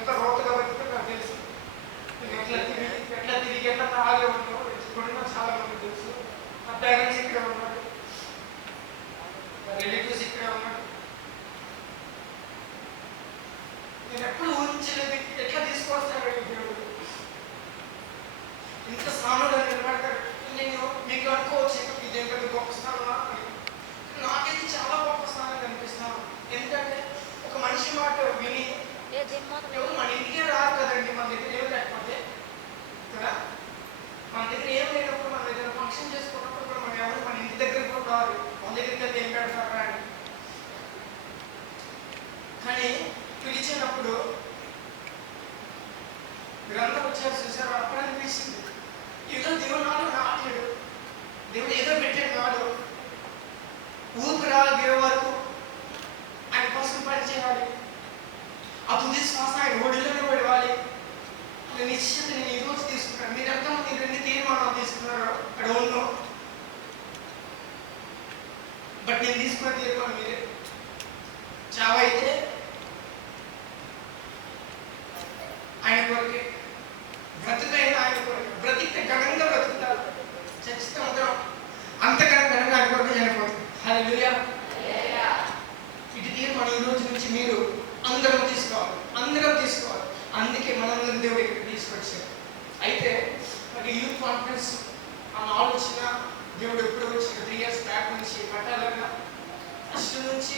ఎంత రోతగా బతికే నాకు తెలుసు. నేను ఎట్లా తిరిగి ఎట్లా తాగే ఉన్నావు ఇప్పుడు చాలా మంది తెలుసు. నా పేరెంట్స్ ఇక్కడే ఉన్నాడు, నా రిలేటివ్స్ ఇక్కడే ఉన్నాడు. నేను ఎప్పుడు ఊహించలేదు ఎట్లా తీసుకొస్తాడు దేవుడు. ఇంత స్థానంలో నిలబడతాడు. నేను మీకు అనుకోవచ్చు ఇదేంటో గొప్ప స్థానం అని. నాకైతే చాలా గొప్ప స్థానం అనిపిస్తాను. ఎందుకంటే ఒక మనిషి మాట విని ఎవరు మన ఇంటికే రాదు కదండి. మన దగ్గర ఏమి లేకపోతే కదా, మన దగ్గర ఏం లేనప్పుడు మన దగ్గర ఫంక్షన్ చేసుకున్నప్పుడు కూడా మనం ఎవరు మన ఇంటి దగ్గర కూడా రాదు. మన దగ్గరికి వెళ్తే ఏం పెడతారా అని. కానీ పిలిచినప్పుడు గ్రంథం వచ్చారు చూసారు, అప్పుడు అనిపిస్తుంది ఏదో దేవుడు నాడు నాటాడు, దేవుడు ఏదో పెట్టాడు నాడు. ఊపిరా దేవుడు వరకు ఆయన కోసం పనిచేయాలి. ఆ తుది శ్వాస ఆయన ఒడిలోనే పడవాలి. నిశ్చిత నేను ఈ రోజు తీసుకున్నాను. మీరు ఎంతమంది రెండు తీర్మానాలు తీసుకున్నారో అక్కడ ఉన్నో, బట్ నేను తీసుకున్న తీర్మానం మీరే. చావైతే ఆయన కొరకే, బ్రతుకైనా ఆయన కొరకే. బ్రతికితే ఘనంగా బ్రతుకుతారు, చచ్చితే అందరం అంతకన్నా ఘనంగా ఆయన కొరకే చనిపోతుంది. హల్లెలూయా. ఇటు తీర్మానం ఈ రోజు నుంచి మీరు అందరం తీసుకోవాలి, అందరం తీసుకోవాలి. అందుకే మనందరం దేవుడు ఇక్కడ తీసుకొచ్చారు. అయితే మరి యూత్ కాన్ఫరెన్స్ అన్న ఆలోచన దేవుడు ఎప్పుడు వచ్చిన 3 years బ్యాక్ నుంచి పెట్టాలన్నా ఫస్ట్ నుంచి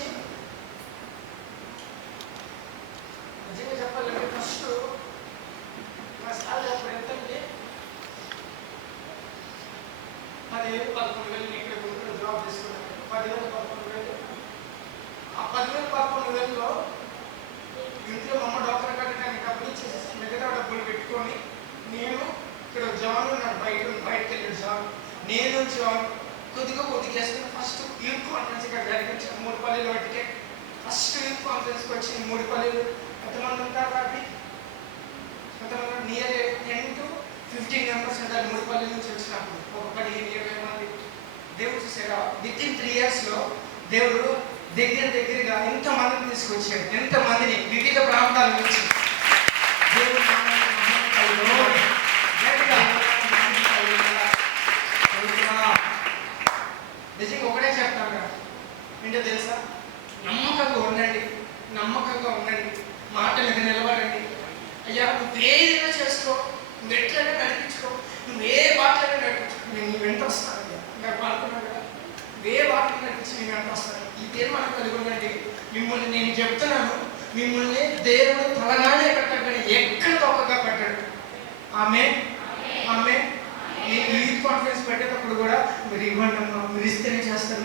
నిజంగా చెప్పాలంటే ఫస్ట్ మా సార్ అప్పుడు ఎంతంటే 10,000 11,000 ఇక్కడ గుంటూరు జాబ్ తీసుకున్నాను. 10,000 11,000. ఆ 10,000 11,000లో ఇంట్లో మా అమ్మ డాక్టర్ కట్టడానికి డబ్బులు ఇచ్చేసి మిగతా డబ్బులు పెట్టుకొని నేను ఇక్కడ జాన్ నాకు బయటకు వెళ్ళాడు. జాన్ నేను జాన్ కొద్దిగా వేసుకుని ఫస్ట్ యూత్ కాన్ఫరెన్స్ ఇక్కడ జరిగించాను. 3 పల్లెలు వాటికే ఫస్ట్ యూత్ కాన్ఫరెన్స్కి వచ్చింది. 3 పల్లెలు ఎంతమంది ఉంటారు కాబట్టి కొంతమంది నియర్ 10 to 15 members ఉంటారు. 3 పల్లెల నుంచి వచ్చినప్పుడు ఒక 15-20 మంది. దేవుడు చూసారా, వితిన్ 3 yearsలో దేవుడు దగ్గరగా ఎంతమందిని తీసుకొచ్చాడు. ఎంతమందిని వివిధ ప్రాంతాల నుంచి దేవుడు నిజంగా ఒకటే చెప్తాను కదా, ఏంటో తెలుసా, నమ్మకంగా ఉండండి, మాట మీద నిలబడండి. అయ్యా నువ్వు ఏదైనా చేసుకో, నువ్వు ఎట్లయినా నడిపించుకో, నువ్వు ఏ బాటలైనా నడిపించుకో, నేను నీ వెంట వస్తాను. ఇంకా పాడుకున్నాను కదా, ఏ బాటలు నడిపించి నీ వెంట వస్తాను. ఈ తీర్మానం కలిగి ఉండండి. మిమ్మల్ని నేను చెప్తున్నాను, మిమ్మల్ని దేవుడు తలగానే పెట్టాడు కానీ ఎక్కడ తొక్కగా పెట్టాడు. ఆమె నేను యూత్ కాన్ఫరెన్స్ పెట్టేటప్పుడు కూడా మీరు ఇవ్వండి, మీరు ఇస్తేనే చేస్తారు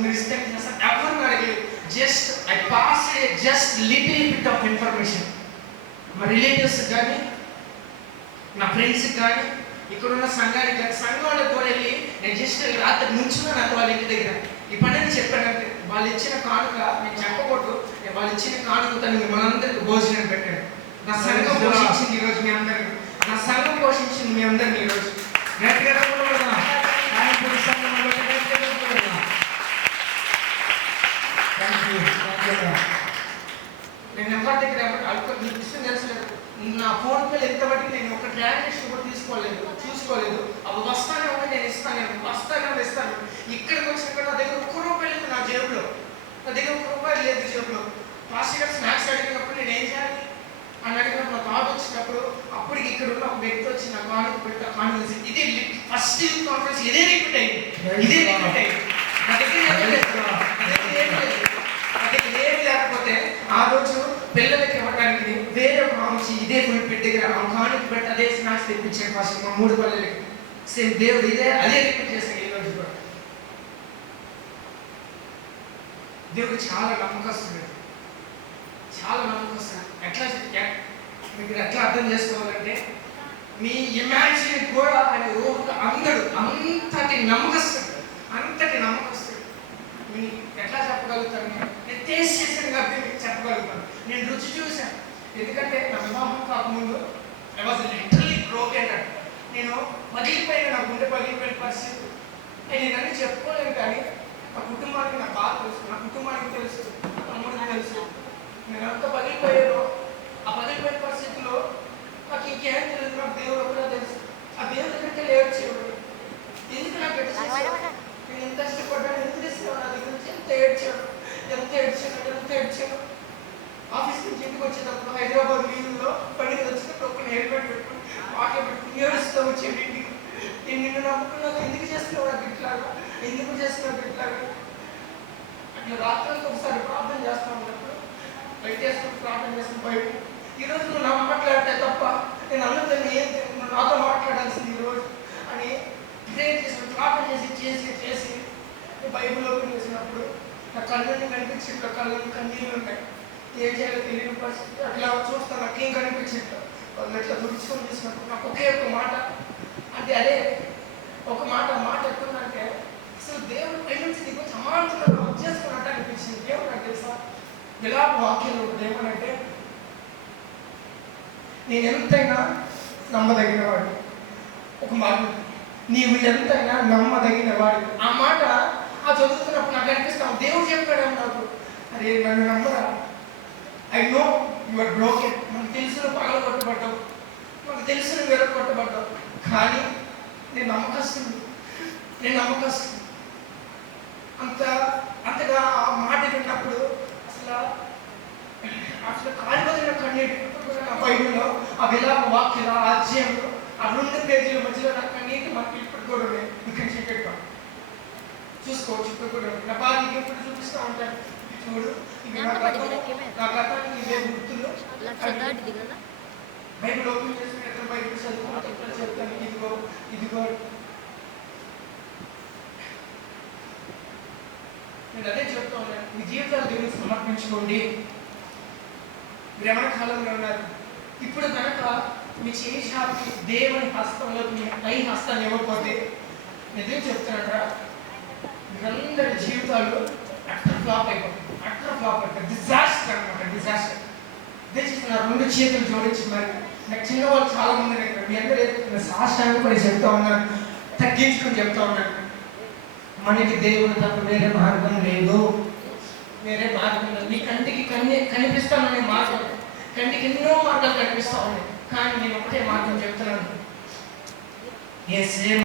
ఎవరిని అడిగేది. Just I pass just little bit of information. మా రిలేటివ్స్ కానీ నా ఫ్రెండ్స్కి కానీ ఇక్కడున్న సంఘానికి కానీ, సంఘాలకు కూడా వెళ్ళి నేను జస్ట్ రాత్రి నుంచున్నాను అంత వాళ్ళ ఇంటి దగ్గర. ఈ పనిని చెప్పానంటే వాళ్ళు ఇచ్చిన కానుక నేను చెప్పకూడదు. వాళ్ళు ఇచ్చిన కానుక తను మనందరికి భోజనం పెట్టాడు. నా సంఘం పోషించింది ఈరోజు మీ అందరినీ, మీ అందరినీ ఈరోజు నేను ఎవరి దగ్గర మీకు ఇష్టం తెలుసలేదు. నా ఫోన్ పేలు ఎంతబట్టి నేను ఒక ట్రాన్సాక్షన్ కూడా చూసుకోలేదు. అవి వస్తానే ఉంటే నేను ఇస్తాను, ఇక్కడికి వచ్చిన నా దగ్గర ₹1 లేదు నా జేబులో, నా దగ్గర ₹1 లేదు జేబులో. పాస్టర్ గారు స్నాక్స్ అడిగినప్పుడు నేను ఏం చేయాలి అని అడిగినప్పుడు నా థాట్ వచ్చినప్పుడు అప్పటికి ఇక్కడ ఉన్న ఒక వ్యక్తి వచ్చి నా కానుక పెట్టి కానుక ఇది ఫస్ట్ కాన్ఫరెన్స్ ఇదే రిపీట్ అయింది. నా దగ్గర ఏమి లేకపోతే ఆ రోజు పిల్లలకి ఇవ్వడానికి వేరే ఒక ఆమె ఇదే ఫుల్ పెట్టి దగ్గర ఆ కానుక పెట్టి అదే స్నాక్స్ తెప్పించాను ఫస్ట్ మా 3 పల్లెలకి. సేమ్ దేవుడు అదే రిపీట్ చేశాను ఈ రోజు కూడా. దేవుడు చాలా నమ్మకస్తుడు. ఎట్లా మీకు ఎట్లా అర్థం చేసుకోవాలంటే మీ ఇమాజిన్ కూడా ఆయన అందడు అంతటి నమ్మకస్తుడు. మీకు ఎట్లా చెప్పగలుగుతాను, నేను టేస్ట్ చేశాను కాబట్టి మీకు చెప్పగలుగుతాను. నేను రుచి చూశాను. ఎందుకంటే నా వివాహం కాకముందు ఐ వాజ్ లిటరల్లీ బ్రోకెన్. నేను పగిలిపోయిన నా గుండె పగిలిపోయిన పరిస్థితి. నేను అన్నీ చెప్పుకోలేను కానీ నా కుటుంబానికి నాకు బాగా తెలుసు, నా కుటుంబానికి తెలుసు, నా తమ్ముడికి తెలుసు. నేను ఎంత పగిలిపోయానో ఆ పగిలిపోయిన పరిస్థితుల్లో నేను ఎంత ఇష్టపడ్డాను, ఎంత ఇస్తున్నాను నా దగ్గర నుంచి, ఎంత ఏడ్చాను. ఆఫీస్ నుంచి ఇంటికి వచ్చేటప్పుడు హైదరాబాద్ వీధుల్లో బండి మీద వచ్చినప్పుడు ఒక హెల్మెట్ పెట్టుకుని మాటలు పెట్టుకుని ఏడుస్తూ వచ్చేది ఇంటికి. నేను నిన్ను నమ్ముకున్నాను, ఎందుకు చేస్తున్నావు నాకు ఇట్లాగా, అట్లా రాత్రులకి ఒకసారి ప్రార్థన చేస్తూ ఉన్నప్పుడు బయట వేసుకుని ప్రార్థన చేస్తున్న బయట ఈరోజు నువ్వు నా మాట్లాడితే తప్ప నేను అందరినీ ఏం నువ్వు నాతో మాట్లాడాల్సింది ఈరోజు అని ప్రేర్ చేసి ప్రార్థన చేసి బైబిల్ ఓపెన్ చేసినప్పుడు నా కళ్ళని కనిపించి కళ్ళని కన్నీళ్ళు ఉన్నాయి. ఏం చేయాలో తెలియని పరిస్థితి. అట్లా చూస్తా నాకేం కనిపించింది. వాళ్ళు ఇట్లా దురుచుకొని చేసినప్పుడు నాకు ఒకే ఒక మాట, అంటే అదే ఒక మాట ఎట్లుందంటే అసలు దేవుడు పై నుంచి నీకు సమానంగా చేసుకున్నట్టు అనిపించింది. దేవుడు నాకు తెలుసా ఎలా వాక్యం ఉంటుంది ఏమనంటే, నేను ఎంతైనా నమ్మదగిన వాడు. ఒక మాట, నీవు ఎంతైనా నమ్మదగిన వాడు. ఆ మాట చదువుతున్నప్పుడు నాకు అనిపిస్తాను దేవుడు చెప్పాడు నాకు, అరే నన్ను నమ్మరా, I know you are broken. మనకు తెలుసు పగల కొట్టబడ్డావు, మనకు తెలుసు వెరగ కొట్టబడ్డావు, కానీ నేను నమ్మకస్తుంది. అంతగా ఆ మాట విన్నప్పుడు అసలు కాలిపోతున్న కన్నీటి బైబిల్లో ఆ విలాప వాక్యాలు ఆ అధ్యాయంలో ఆ 2 పేజీల మధ్యలో నా కన్నీటి మనకి ఇప్పుడు కూడా ఉన్నాయి. ఇక్కడ చెప్పేట చూసుకోవచ్చు. ఇప్పుడు కూడా నా బాధ ఎప్పుడు చూపిస్తూ ఉంటాను. చూడు నా గతానికి ఇవే గుర్తులు. బైబిల్ ఓపెన్ చేసి ఎక్కడ బైబిల్ చదువుకుంటే ఎక్కడ చెప్తాను, ఇదిగో నేను అదే చెప్తా ఉన్నాను. మీ జీవితాలు దేవునికి సమర్పించుకోండి. మీరు ఎవరి కాలంలో ఉన్నారు, ఇప్పుడు కనుక మీ చేయి చాపి దేవుని హస్తంలో మీ పై హస్తాన్ని ఇవ్వకపోతే నిజం చెప్తున్నారా, మీరందరి జీవితాలు అట్టర్ ఫ్లాప్ అయిపోతుంది. డిజాస్టర్ అనమాట, డిజాస్టర్. దయచేసి నా 2 చేతులు జోడించి మరి నాకు చిన్నవాళ్ళు చాలా మంది మీ అందరూ సాష్టాంగ పడి చెప్తా ఉన్నాను, తగ్గించుకొని చెప్తా ఉన్నాను. మనకి దేవుడు తప్ప వేరే మార్గం లేదు. నీ కంటికి కనిపిస్తాననే మార్గం, కంటికి ఎన్నో మార్గాలు కనిపిస్తా ఉన్నాయి, కానీ నేను ఒకటే మార్గం చెప్తున్నాను.